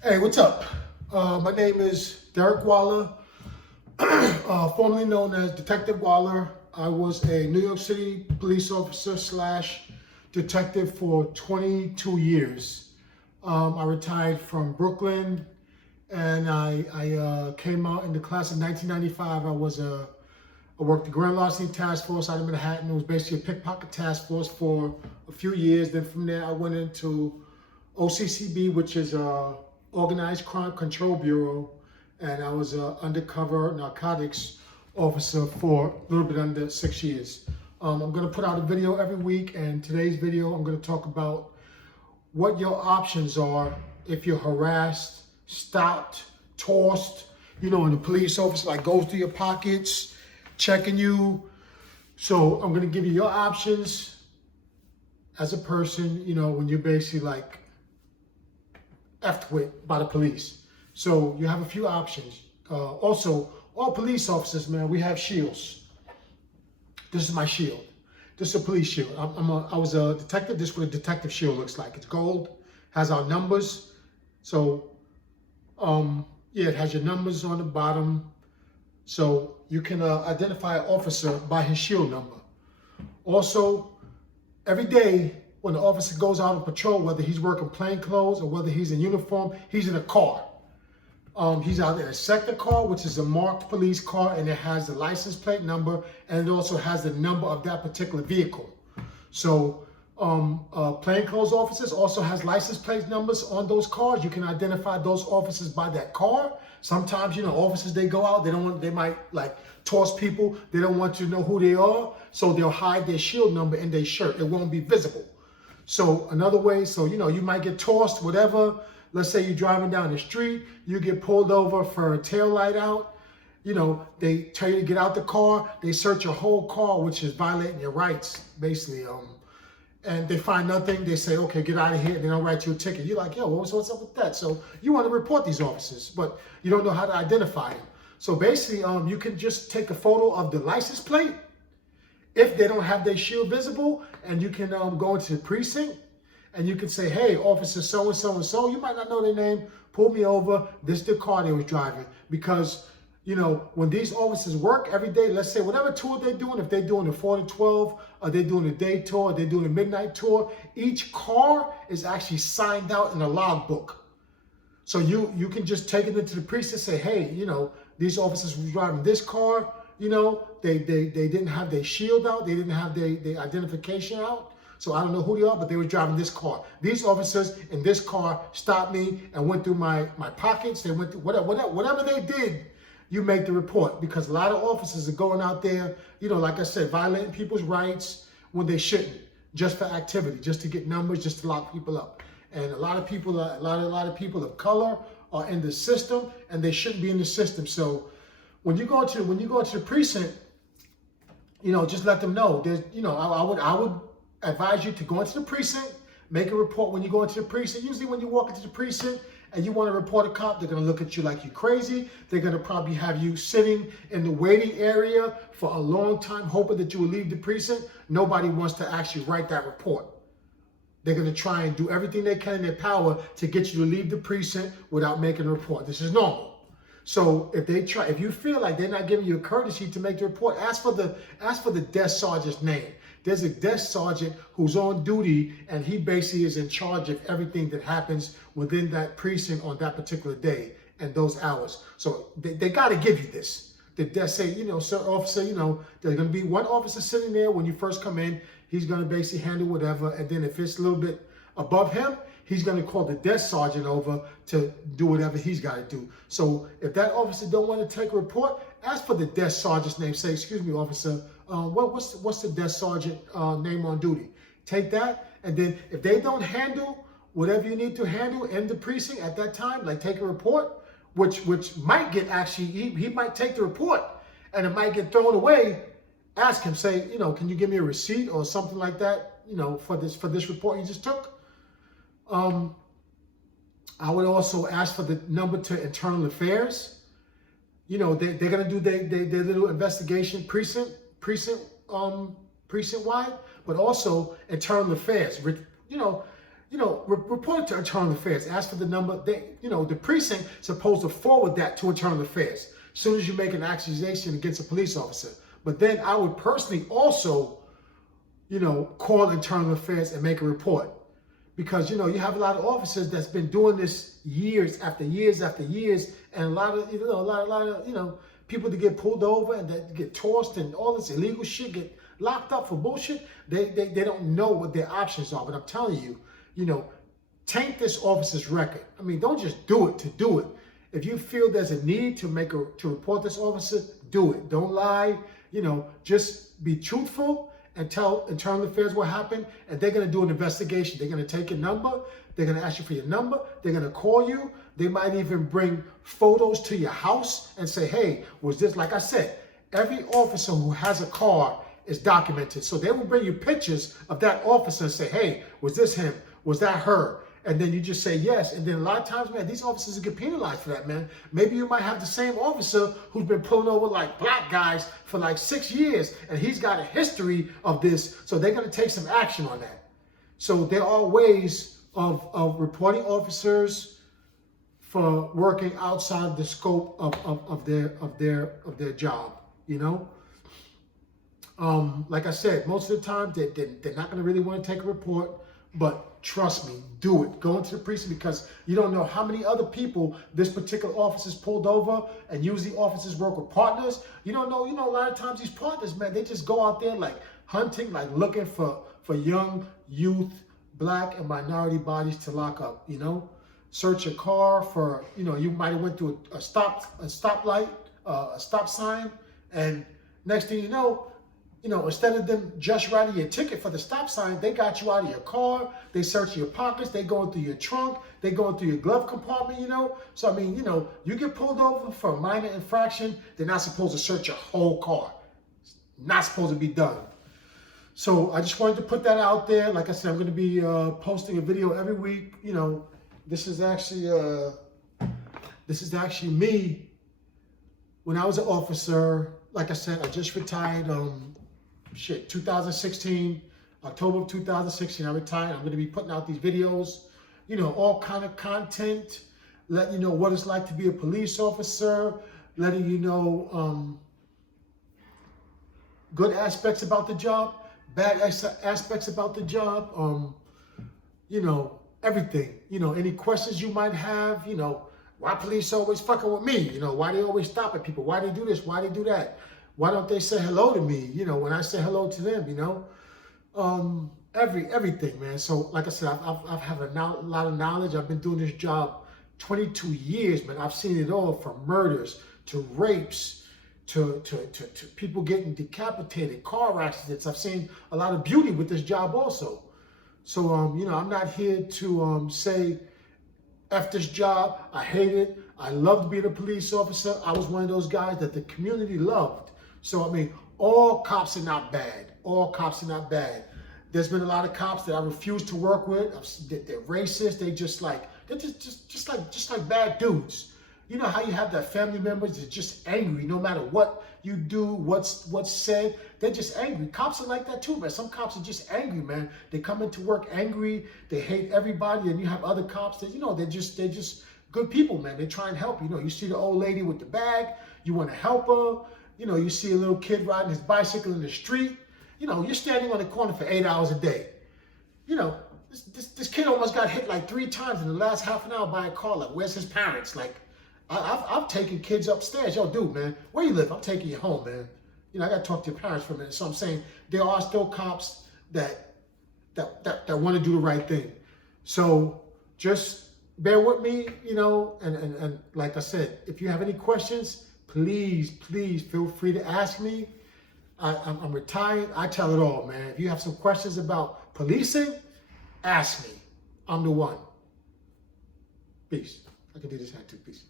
Hey, what's up? My name is Derek Waller, formerly known as Detective Waller. I was a New York City police officer slash detective for 22 years. I retired from Brooklyn, and I came out in the class of 1995. I worked the Grand Larceny Task Force out of Manhattan. It was basically a pickpocket task force for a few years. Then from there, I went into OCCB, which is Organized Crime Control Bureau, and I was an undercover narcotics officer for a little bit under 6 years. I'm going to put out a video every week, and today's video I'm going to talk about what your options are if you're harassed, stopped, tossed, and the police officer like goes through your pockets, checking you. So I'm going to give you your options as a person, when you're basically like effed with by the police. So you have a few options. Also, all police officers, man, we have shields. This is my shield. This is a police shield. I was a detective. This is what a detective shield looks like. It's gold, has our numbers. So, yeah, it has your numbers on the bottom. So you can identify an officer by his shield number. Also, every day when the officer goes out on patrol, whether he's working plain clothes or whether he's in uniform, he's in a car. He's out in a sector car, which is a marked police car, and it has the license plate number, and it also has the number of that particular vehicle. So plainclothes officers also has license plate numbers on those cars. You can identify those officers by that car. Sometimes, officers, they go out, they might like toss people. They don't want you to know who they are, so they'll hide their shield number in their shirt. It won't be visible. So another way, you might get tossed, whatever. Let's say you're driving down the street, you get pulled over for a tail light out. They tell you to get out the car. They search your whole car, which is violating your rights, basically. And they find nothing. They say, okay, get out of here. They don't write you a ticket. You're like, yo, what's up with that? So you want to report these officers, but you don't know how to identify them. So basically, you can just take a photo of the license plate if they don't have their shield visible, and you can go into the precinct and you can say, hey, officer so-and-so and so, you might not know their name, pull me over, this is the car they was driving. Because, when these officers work every day, let's say whatever tour they're doing, if they're doing the 4 to 12, or they're doing a day tour, or they're doing a midnight tour, each car is actually signed out in a logbook. So you can just take it into the precinct and say, hey, these officers were driving this car, they didn't have their shield out, they didn't have their identification out. So I don't know who they are, but they were driving this car. These officers in this car stopped me and went through my pockets. They went through whatever they did, you make the report. Because a lot of officers are going out there, like I said, violating people's rights when they shouldn't, just for activity, just to get numbers, just to lock people up. And a lot of people of color are in the system, and they shouldn't be in the system. So when you go to the precinct, just let them know. There's, I would advise you to go into the precinct, make a report when you go into the precinct. Usually when you walk into the precinct and you want to report a cop, they're going to look at you like you're crazy. They're going to probably have you sitting in the waiting area for a long time, hoping that you will leave the precinct. Nobody wants to actually write that report. They're going to try and do everything they can in their power to get you to leave the precinct without making a report. This is normal. So if you feel like they're not giving you a courtesy to make the report, ask for the desk sergeant's name. There's a desk sergeant who's on duty, and he basically is in charge of everything that happens within that precinct on that particular day and those hours. So they got to give you this. The desk say, sir, officer, there's going to be one officer sitting there when you first come in. He's going to basically handle whatever, and then if it's a little bit above him, he's going to call the desk sergeant over to do whatever he's got to do. So if that officer don't want to take a report, ask for the desk sergeant's name. Say, excuse me, officer, what's the desk sergeant name on duty? Take that, and then if they don't handle whatever you need to handle in the precinct at that time, like take a report, which might get actually, he might take the report and it might get thrown away. Ask him, say, can you give me a receipt or something like that, for this report you just took? I would also ask for the number to internal affairs. They're going to do their little investigation precinct wide, but also internal affairs. report it to Internal Affairs. Ask for the number. The precinct is supposed to forward that to Internal Affairs as soon as you make an accusation against a police officer. But then I would personally also, call Internal Affairs and make a report. Because, you have a lot of officers that's been doing this years after years after years, and a lot of people that get pulled over and that get tossed and all this illegal shit, get locked up for bullshit. They don't know what their options are. But I'm telling you, taint this officer's record. I mean, don't just do it to do it. If you feel there's a need to report this officer, do it. Don't lie. Just be truthful and tell Internal Affairs what happened, and they're going to do an investigation. They're going to take your number. They're going to ask you for your number. They're going to call you. They might even bring photos to your house and say, hey, was this, like I said, every officer who has a car is documented. So they will bring you pictures of that officer and say, hey, was this him? Was that her? And then you just say yes. And then a lot of times, man, these officers get penalized for that, man. Maybe you might have the same officer who's been pulling over like black guys for like 6 years, and he's got a history of this. So they're going to take some action on that. So there are ways of reporting officers for working outside the scope of their job, Like I said, most of the time, they're not going to really want to take a report. But trust me, do it. Go into the precinct, because you don't know how many other people this particular officer's pulled over, and usually officers work with partners. You don't know, a lot of times these partners, man, they just go out there like hunting, like looking for young youth, black and minority bodies to lock up, Search a car for, you might have went through a stoplight, a stop sign, and next thing you know, instead of them just writing your ticket for the stop sign, they got you out of your car, they search your pockets, they going through your trunk, they going through your glove compartment, So, I mean, you get pulled over for a minor infraction, they're not supposed to search your whole car. It's not supposed to be done. So I just wanted to put that out there. Like I said, I'm going to be posting a video every week. This is actually me when I was an officer. Like I said, I just retired. 2016, October of 2016, I retired. I'm going to be putting out these videos, all kind of content, letting you know what it's like to be a police officer, letting you know good aspects about the job, bad aspects about the job, everything, any questions you might have, why police always fucking with me, why they always stopping people, why they do this, why they do that. Why don't they say hello to me, when I say hello to them, everything, man. So, like I said, I've had a lot of knowledge. I've been doing this job 22 years, man. I've seen it all, from murders to rapes to people getting decapitated, car accidents. I've seen a lot of beauty with this job also. So, I'm not here to say, F this job. I hate it. I loved being a police officer. I was one of those guys that the community loved. So, I mean, all cops are not bad. All cops are not bad. There's been a lot of cops that I refuse to work with. They're racist. They're just like bad dudes. You know how you have that family members that's just angry no matter what you do, what's said. They're just angry. Cops are like that too, man. Some cops are just angry, man. They come into work angry. They hate everybody. And you have other cops that, they're just good people, man. They try and help. You see the old lady with the bag. You want to help her. You see a little kid riding his bicycle in the street. You're standing on the corner for 8 hours a day. This kid almost got hit like 3 times in the last half an hour by a car. Like, where's his parents? Like, I've taken kids upstairs. Yo, dude, man, where you live? I'm taking you home, man. I got to talk to your parents for a minute. So I'm saying there are still cops that want to do the right thing. So just bear with me, and like I said, if you have any questions, please feel free to ask me. I'm retired. I tell it all, man. If you have some questions about policing, ask me. I'm the one. Peace. I can do this hand too. Peace.